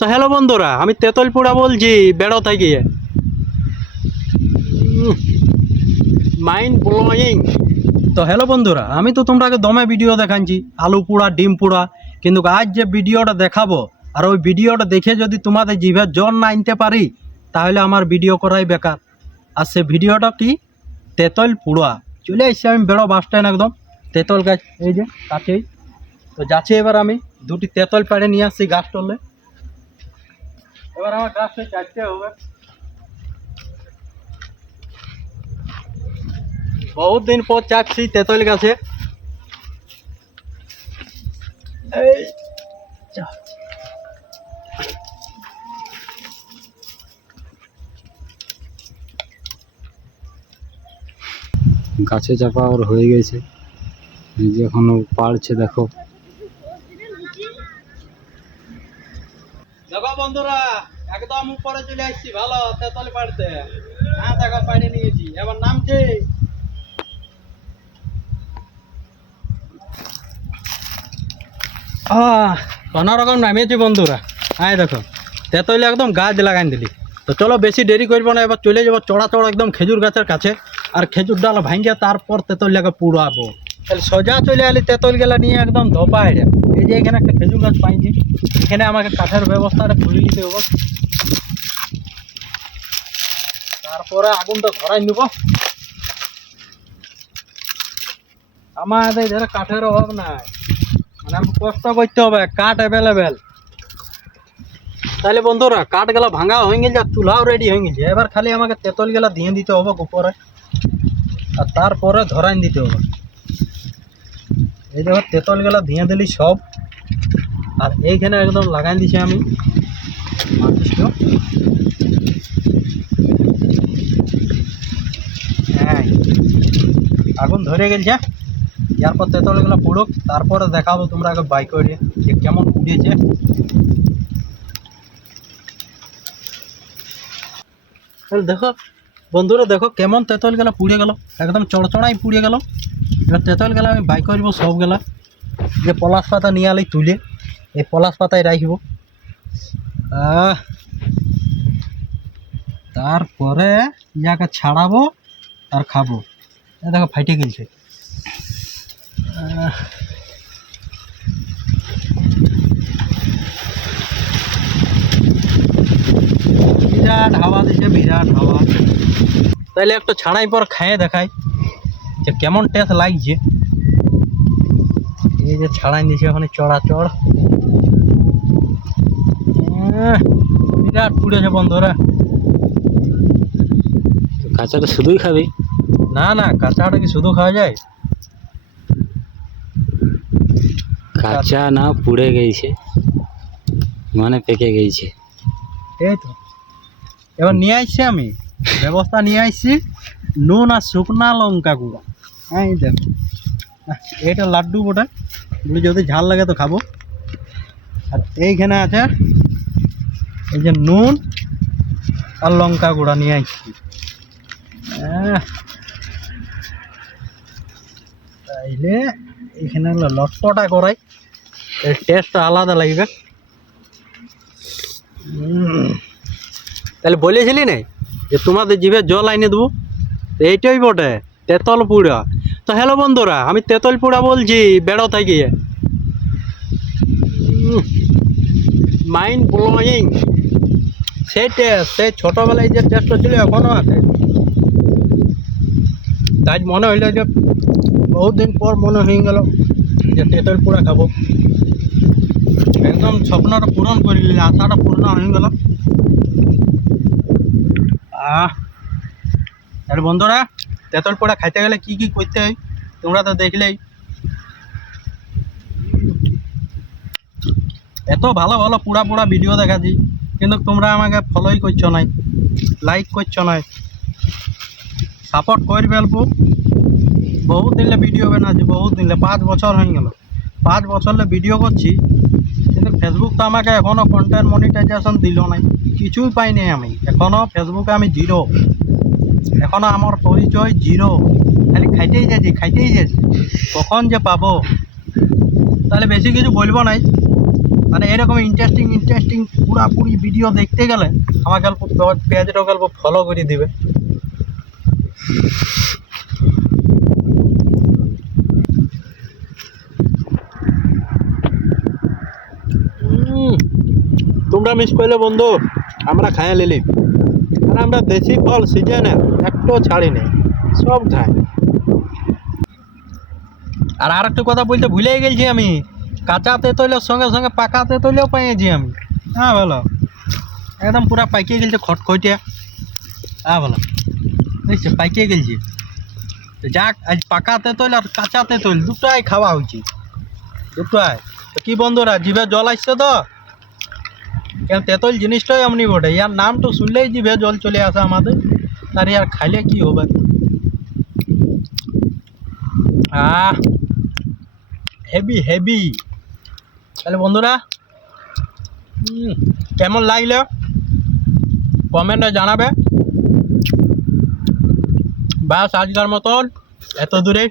তো হ্যালো বন্ধুরা, আমি তেতলপুরা বলছি, বেড়ো থেকে মাইন্ড ব্লোয়িং তো হ্যালো বন্ধুরা, আমি তো তোমরাকে দমে ভিডিও দেখাচ্ছি আলু পোড়া, ডিম পোড়া, কিন্তু আজ যে ভিডিওটা দেখাবো, আর ওই ভিডিওটা দেখে যদি তোমাদের জিভের জল না আনতে পারি, তাহলে আমার ভিডিও করাই বেকার। আর সে ভিডিওটা কি? তেতল পোড়া। চলে এসছি আমি বেড়ো বাস স্ট্যান্ড একদম। তেতল গাছ, এই যে, কাছেই। তো যাচ্ছি এবার আমি, দুটি তেতল পেড়ে নিয়ে আসছি গাছ টলে এবার আমার গাছটা চারটে হবে। বহুত দিন পর চাচ্ছি তেতল গাছে এই। গাছে চাপা ওর হয়ে গেছে। এই যে এখনও পাড়ছে দেখো। দেখো বন্ধুরা, একদম উপরে চলে আসছি, ভালো? তেতল পাড়তে হ্যাঁ দেখো, পাড়ে নিয়েছি। এবার নামছি। কোনো রকম নামিয়েছি বন্ধুরা। হ্যাঁ দেখো তেতলে একদম গাছ লাগাই দিলি। তো চলো, বেশি দেরি করব না, এবার চলে যাব চড়া চড়া একদম খেজুর গাছের কাছে। আর খেজুর ডাল ভাঙিয়ে তারপর তেতলিয়াকে পুড়াবো। তাহলে সোজা চলে আলি তেতল গেলা নিয়ে একদম ধোপায় রে। এই যে এখানে একটা খেজুর গাছ পাইছি। এখানে আমাকে কাঠের ব্যবস্থাটা করে নিতে হবে। তারপরে আগুনটা ধরাই নিব। আমাদের ধরে কাঠের অভাব নাই। মানে আমাকে কষ্ট করতে হবে, কাঠ অ্যাভেলেবেল তাহলে বন্ধুরা কাঠ গেলা ভাঙা হয়ে গেছে আর চুলাও রেডি হয়ে গেছে। এবার খালি আমাকে তেতল গেলা দিয়ে দিতে হবে উপরে আর তারপরে ধরাই দিতে হবে। এই দেখো, তেতল গেলা দিয়ে দিলি সব। আর এইখানে একদম লাগাই দিছি আমি। হ্যাঁ। আগুন ধরে গেছে এরপরগুলো পুড়ুক, তারপরে দেখাবো তোমরা আগে বাইক করে যে কেমন উড়েছে দেখো, বন্ধুরা দেখো, কেমন তেতল গেলা পুড়ে গেল। একদম চড়চড়াই পুড়ে গেল। এবার তেতল গেলা, আমি বাইক করব সব গেলা। যে পলাশ পাতা নিয়ে আলি তুলে। এই পলাশ পাতায় রাখব তারপরে ইয়াকে ছাড়াবো আর খাব। দেখো ফাইটে গেছে বিরাট হাওয়া দিছে বিরাট হাওয়া তাহলে একটু ছাড়াই পর খাইয়ে দেখাই যে কেমন টেস্ট লাগছে। এই যে ছাড়াই দিছে ওখানে চড়াচড় বিরাট পুড়েছে বন্ধুরা। কাঁচাটা শুধুই খাবি? না না কাঁচাটা কি শুধু খাওয়া যায়? কাঁচা না পুড়ে গেছে। মানে পেকে গেছে। এই তো। এবার নিয়ে আসছি আমি। ব্যবস্থা নিয়ে আসছি। নুন আর শুকনা লঙ্কা গুঁড়ো। হ্যাঁ এই দেখো। এটা লাড্ডু বটে। বলি যদি ঝাল লাগে তো খাব। আর এইখানে আছে, এই যে নুন আর লঙ্কা গুঁড়া নিয়ে আসছি তাইলে এখানে লটপটা করাই। এর টেস্টটা আলাদা লাগবে। তাহলে বলেছিলি না যে তোমাদের জিভে জল আইনে দেবো। এইটাই বটে। তেতল পুড়া। তো হ্যালো বন্ধুরা, আমি তেতল পুড়া বলছি, বেড়ো থেকে। মাইন্ড ব্লোয়িং সেই টেস্ট সেই ছোটোবেলায় যে টেস্টটা ছিল এখনও আছে। তাই মনে হইল যে বহুত দিন পর মনে হয়ে গেল যে তেতল পুড়া খাব। একদম স্বপ্নটা পূরণ করে আশাটা পূর্ণ হয়ে গেল। আহ। বন্ধুরা তেঁতুল পোড়া খাইতে গেলে কি কি করতে হয়? তোমরা তো দেখলেই। এত ভালো ভালো পুরা পুরা ভিডিও দেখাচ্ছি, কিন্তু তোমরা আমাকে ফলোই করছ নাই লাইক করছ নাই। সাপোর্ট করবে অল্প বহুত দিনলে ভিডিও বানাচ্ছি, বহুত দিনলে, পাঁচ বছর হয়ে গেল। পাঁচ বছরলে ভিডিও করছি, কিন্তু ফেসবুক তো আমাকে এখনও কন্টেন্ট মনিটাইজেশন দিল নাই, কিছুই পাইনি আমি। এখনও ফেসবুকে আমি জিরো এখনও আমার পরিচয় জিরো। খালি খাইতেই যাচ্ছি খাইতেই যাচ্ছি। কখন যে পাবো? তাহলে বেশি কিছু বলব নাই। মানে এরকম ইন্টারেস্টিং ইন্টারেস্টিং পুরাপুরি ভিডিও দেখতে গেলে আমার গল্প পেঁয়াজটা গল্প ফলো করে দিবে। তোমরা মিস করলে বন্ধু, আমরা খাইয়া লিলি। আর আমরা দেশি ফল সিজনে একটু ছাড়ি নেই সব খাই আর আর একটু কথা বলতে ভুলেই গেছি আমি। কাঁচা তেঁতলের সঙ্গে সঙ্গে পাকা তেঁতলেও পেয়েছি আমি। হ্যাঁ বলো। একদম পুরা পাইকে গেছে খটখটে। হ্যাঁ বলো। দেখছি পাইকে গেছি যাক আজ পাকা তেঁতল আর কাঁচা তেঁতল দুটাই খাওয়া উচিত দুটাই। তো কি বন্ধুরা জিভে জল আসছে তো? কেন তেঁতল জিনিসটাই এমনি বটে ইয়ার নাম তো শুনলেই জিভে জল চলে আসে আমাদের। আর ইয়ার খাইলে কি হবে? হেভি হেভি তাহলে বন্ধুরা কেমন লাগল? কমেন্টে জানাবে। ব্যাস আজকের মতন, এত দূরে।